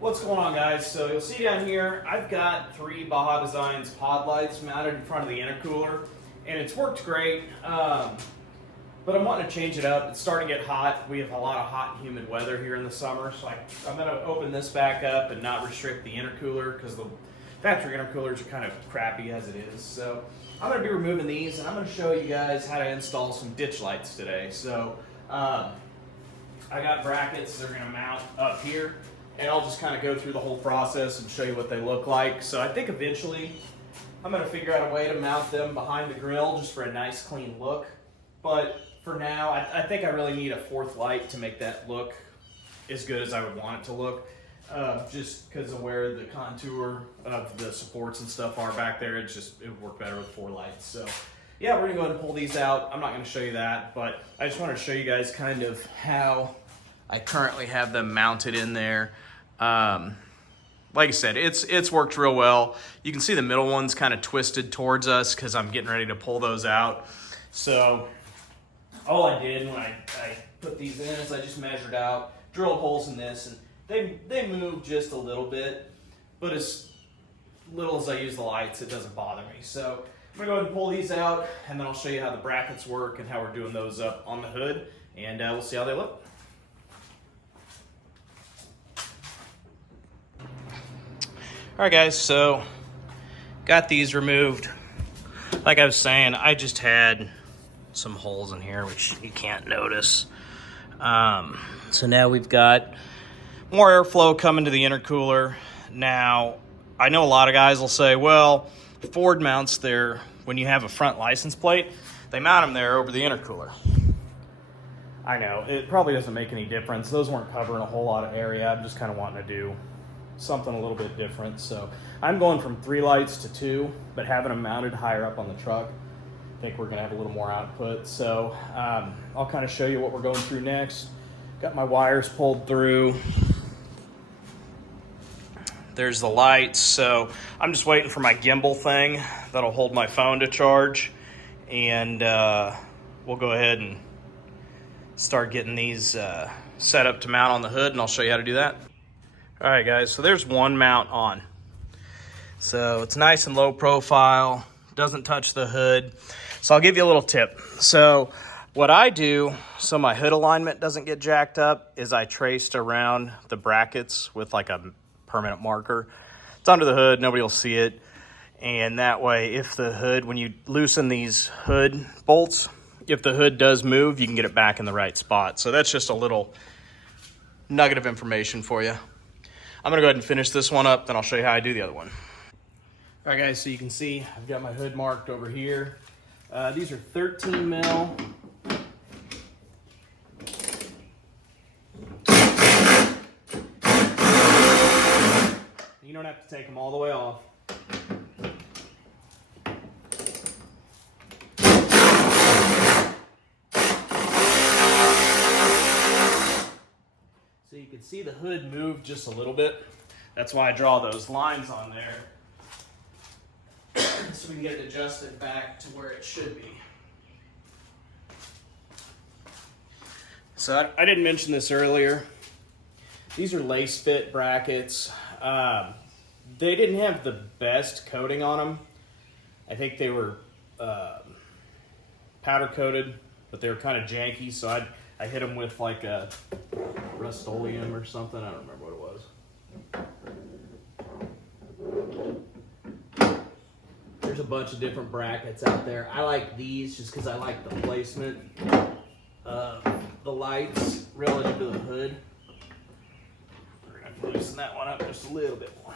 What's going on, guys? So you'll see down here, I've got 3 Baja Designs pod lights mounted in front of the intercooler, and it's worked great, but I'm wanting to change it up. It's starting to get hot. We have a lot of hot and humid weather here in the summer, so I'm going to open this back up and not restrict the intercooler because the factory intercoolers are kind of crappy as it is. So I'm going to be removing these, and I'm going to show you guys how to install some ditch lights today. So I got brackets that are going to mount up here. And I'll just kind of go through the whole process and show you what they look like. So I think eventually I'm going to figure out a way to mount them behind the grill just for a nice clean look. But for now, I think I really need a 4th light to make that look as good as I would want it to look. Just because of where the contour of the supports and stuff are back there, it would work better with 4 lights. So yeah, we're going to go ahead and pull these out. I'm not going to show you that, but I just wanted to show you guys kind of how I currently have them mounted in there. Like I said, it's worked real well. You can see the middle one's kind of twisted towards us because I'm getting ready to pull those out. So all I did when I put these in is I just measured out, drilled holes in this, and they move just a little bit, but as little as I use the lights, it doesn't bother me. So I'm gonna go ahead and pull these out, and then I'll show you how the brackets work and how we're doing those up on the hood, and we'll see how they look. All right, guys, so got these removed. Like I was saying, I just had some holes in here, which you can't notice. So now we've got more airflow coming to the intercooler. Now, I know a lot of guys will say, well, Ford mounts there, when you have a front license plate, they mount them there over the intercooler. I know, it probably doesn't make any difference. Those weren't covering a whole lot of area. I'm just kind of wanting to do something a little bit different. So I'm going from 3 lights to 2, but having them mounted higher up on the truck, I think we're gonna have a little more output. So I'll kind of show you what we're going through next. Got my wires pulled through. There's the lights. So I'm just waiting for my gimbal thing that'll hold my phone to charge. And we'll go ahead and start getting these set up to mount on the hood, and I'll show you how to do that. All right, guys, so there's one mount on. So it's nice and low profile, doesn't touch the hood. So I'll give you a little tip. So what I do, so my hood alignment doesn't get jacked up, is I traced around the brackets with like a permanent marker. It's under the hood, nobody will see it. And that way, if the hood, when you loosen these hood bolts, if the hood does move, you can get it back in the right spot. So that's just a little nugget of information for you. I'm gonna go ahead and finish this one up, then I'll show you how I do the other one. All right, guys, so you can see I've got my hood marked over here. These are 13 mil. You don't have to take them all the way off. So you can see the hood move just a little bit. That's why I draw those lines on there. So we can get it adjusted back to where it should be. So I didn't mention this earlier. These are LasFit brackets. They didn't have the best coating on them. I think they were powder coated, but they were kind of janky, so I hit them with like a Rust-Oleum or something. I don't remember what it was. There's a bunch of different brackets out there. I like these just because I like the placement of the lights relative to the hood. We're going to loosen that one up just a little bit more.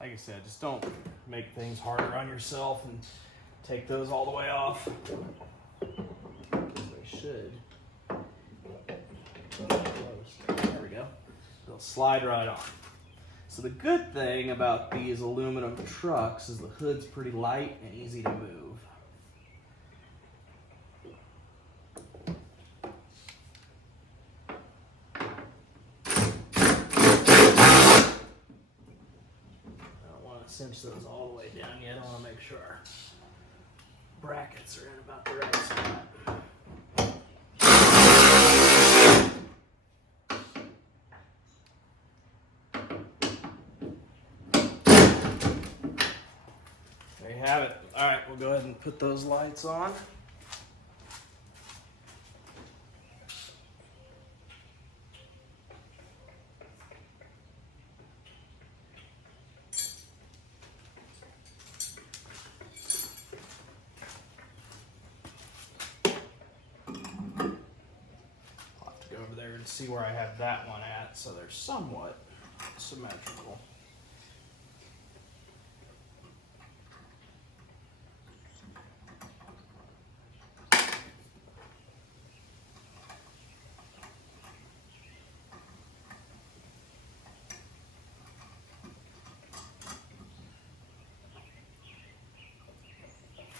Like I said, just don't make things harder on yourself and take those all the way off. They should. There we go. They'll slide right on. So the good thing about these aluminum trucks is the hood's pretty light and easy to move. push those all the way down yet. I want to make sure our brackets are in about the right spot. There you have it. All right, we'll go ahead and put those lights on. And see where I have that one at, so they're somewhat symmetrical.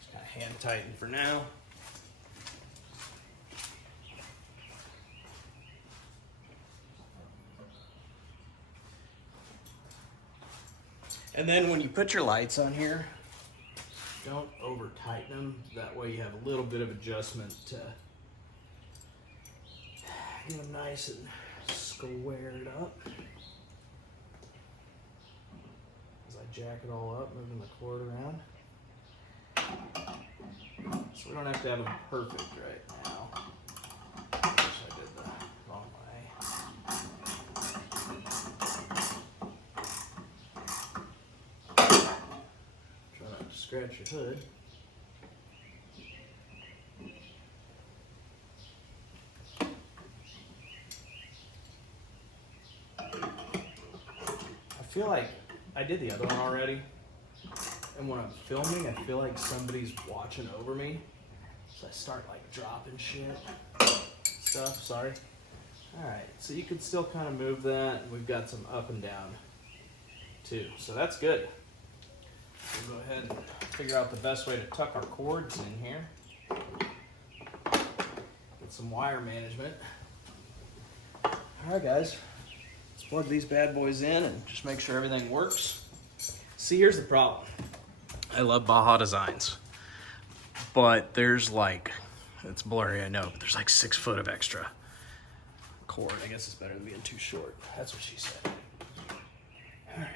Just kind of hand tighten for now. And then when you put your lights on here, don't over tighten them. That way you have a little bit of adjustment to get them nice and squared up. As I jack it all up, moving the cord around. So we don't have to have them perfect right now. I wish I did the wrong way. Scratch your hood. I feel like I did the other one already, and when I'm filming, I feel like somebody's watching over me, so I start like dropping stuff, sorry. Alright, so you can still kind of move that, and we've got some up and down too, so that's good. We'll go ahead and figure out the best way to tuck our cords in here. Get some wire management. Alright guys, let's plug these bad boys in and just make sure everything works. See, here's the problem. I love Baja Designs, but there's like, it's blurry I know, but there's like 6 foot of extra cord. I guess it's better than being too short. That's what she said. Alright.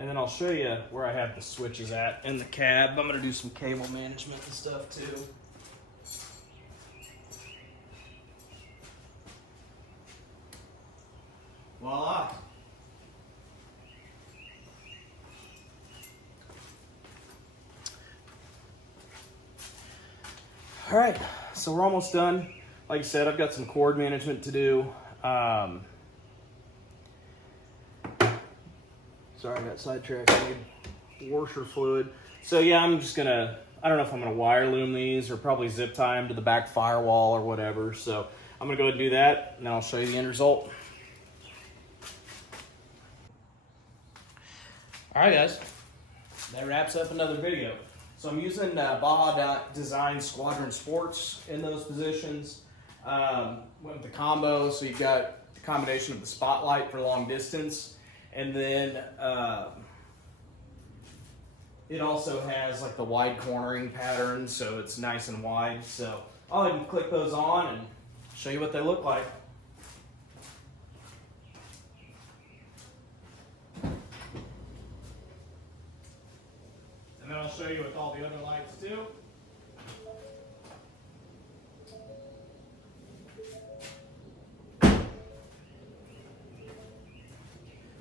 And then I'll show you where I have the switches at in the cab. I'm gonna do some cable management and stuff too. Voila. All right, so we're almost done. Like I said, I've got some cord management to do. Sorry, I got sidetracked. I need washer fluid. So yeah, I'm just gonna, I don't know if I'm gonna wire loom these or probably zip tie them to the back firewall or whatever. So I'm gonna go ahead and do that, and then I'll show you the end result. All right, guys, that wraps up another video. So I'm using Baja Designs Squadrons Sports in those positions. Went with the combo, so you've got the combination of the spotlight for long distance, and then it also has like the wide cornering pattern, so it's nice and wide. So I'll go ahead and click those on and show you what they look like. And then I'll show you with all the other lights too.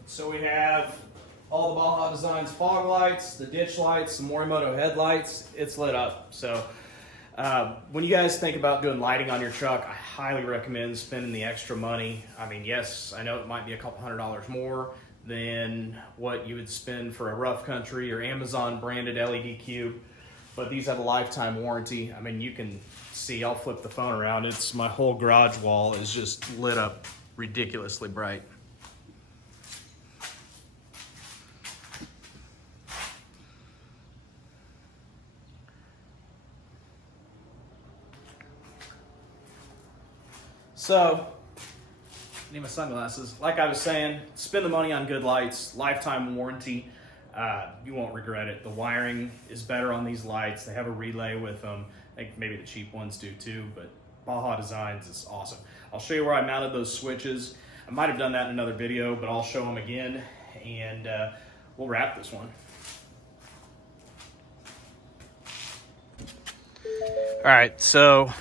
So we have all the Baja Designs fog lights, the ditch lights, the Morimoto headlights. It's lit up. So when you guys think about doing lighting on your truck, I highly recommend spending the extra money. I mean, yes, I know it might be a couple $100 more than what you would spend for a Rough Country or Amazon branded LED cube, but these have a lifetime warranty. I mean, you can see, I'll flip the phone around, it's my whole garage wall is just lit up ridiculously bright. So Need my sunglasses. Like I was saying, spend the money on good lights, lifetime warranty. You won't regret it. The wiring is better on these lights. They have a relay with them. I think maybe the cheap ones do too, but Baja Designs is awesome. I'll show you where I mounted those switches. I might have done that in another video, but I'll show them again, and we'll wrap this one. All right, so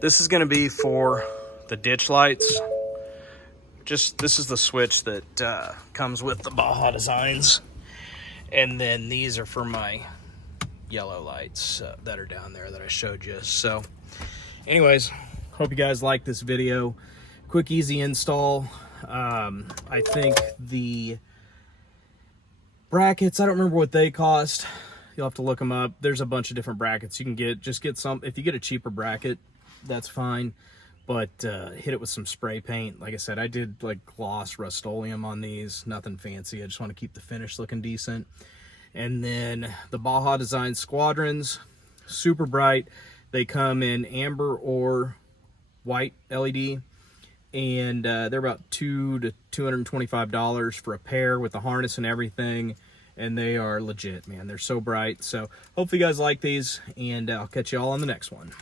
this is gonna be for the ditch lights. This is the switch that comes with the Baja Designs. And then these are for my yellow lights that are down there that I showed you. So anyways, hope you guys like this video. Quick, easy install. I think the brackets, I don't remember what they cost. You'll have to look them up. There's a bunch of different brackets you can get. Just get some. If you get a cheaper bracket, that's fine. But hit it with some spray paint. Like I said, I did like gloss Rust-Oleum on these. Nothing fancy. I just want to keep the finish looking decent. And then the Baja Designs Squadrons, super bright. They come in amber or white LED. And they're about $200 to $225 for a pair with the harness and everything. And they are legit, man. They're so bright. So hopefully you guys like these. And I'll catch you all on the next one.